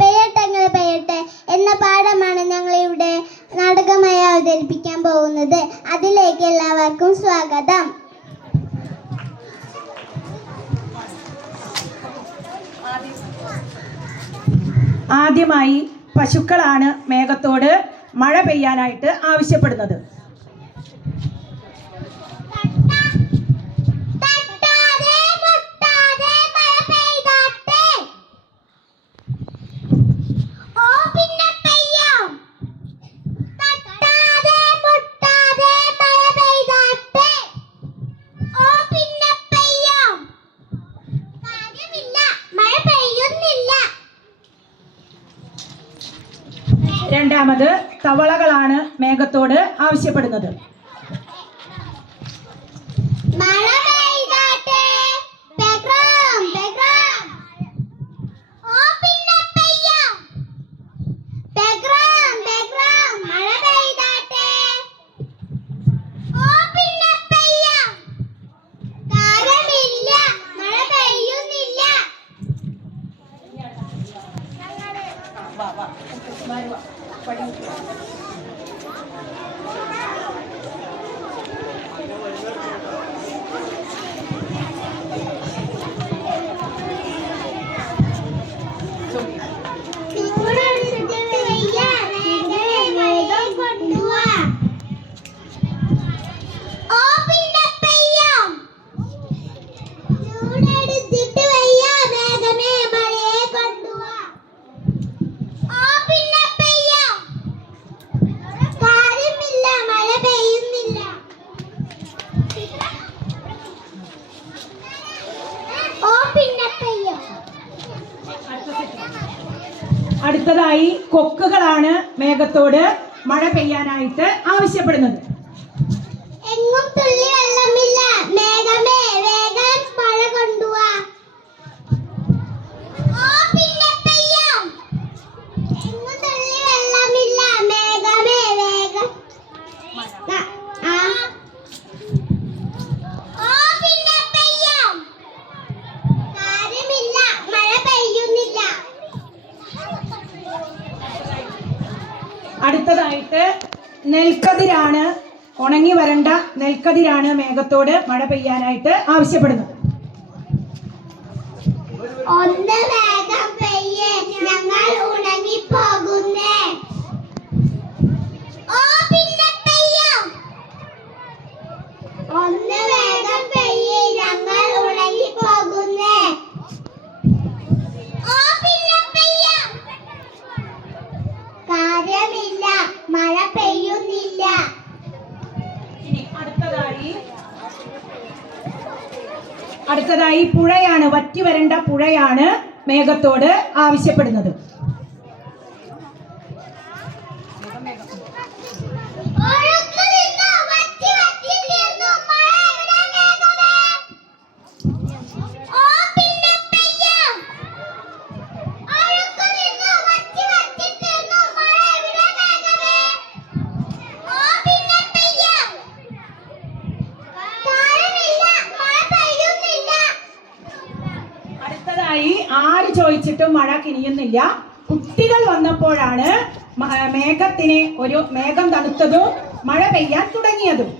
പെയ്യട്ടെ പെയ്യട്ടെ എന്ന പാഠമാണ് ഞങ്ങൾ ഇവിടെ നാടകമായി അവതരിപ്പിക്കാൻ പോകുന്നത്. അതിലേക്ക് എല്ലാവർക്കും സ്വാഗതം. ആദ്യമായി പശുക്കളാണ് മേഘത്തോട് മഴ പെയ്യാനായിട്ട് ആവശ്യപ്പെടുന്നത്. രണ്ടാമത് തവളകളാണ് മേഘത്തോട് ആവശ്യപ്പെടുന്നത്. അടുത്തതായി കൊക്കുകളാണ് മേഘത്തോട് മഴ പെയ്യാനായിട്ട് ആവശ്യപ്പെടുന്നത്. എങ്ങും തുള്ളി വെള്ളമില്ല മേഘമേ വേഗം മഴ കൊണ്ടുവാ. പിന്നെ പെയ്യാം. എങ്ങും തുള്ളി വെള്ളമില്ല മേഘമേ വേഗം പിന്നെ പെയ്യാം. കാര്യമില്ല മഴ പെയ്യുന്നില്ല. അടുത്തതായിട്ട് നെൽക്കതിരാണ്, ഉണങ്ങി വരണ്ട നെൽക്കതിരാണ് മേഘത്തോട് മഴ പെയ്യാനായിട്ട് ആവശ്യപ്പെടുന്നത്. ഒന്ന് വേഗം പെയ്യേ, ഞങ്ങൾ ഉണങ്ങിപ്പോകുന്നേ. പിന്നെ പെയ്യാം. ഒന്ന് വേഗം പെയ്യേ, ഞങ്ങൾ ഉണങ്ങിപ്പോകുന്നേ. പിന്നെ പെയ്യാം. കാര്യമില്ല മഴ പെയ്യുന്നില്ല. അടുത്തതായി പുഴയാണ്, വറ്റി വരണ്ട പുഴയാണ് മേഘത്തോട് ആവശ്യപ്പെടുന്നത്. ആര് ചോദിച്ചിട്ടും മഴ കിനിയുന്നില്ല. കുട്ടികൾ വന്നപ്പോഴാണ് മേഘം തണുത്തതും മഴ പെയ്യാൻ തുടങ്ങിയതും.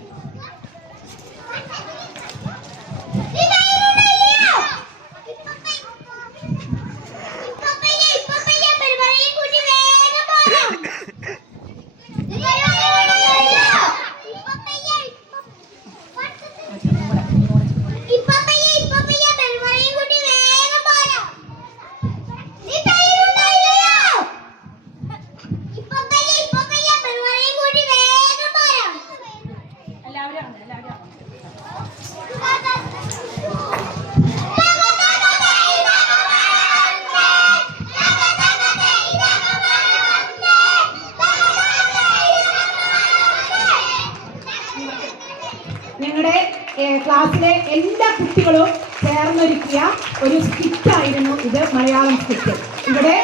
ഞങ്ങളുടെ ക്ലാസ്സിലെ എല്ലാ കുട്ടികളും ചേർന്നൊരുക്കിയ ഒരു സ്കിറ്റായിരുന്നു ഇത്, മലയാളം സ്കിറ്റ്. ഇവിടെ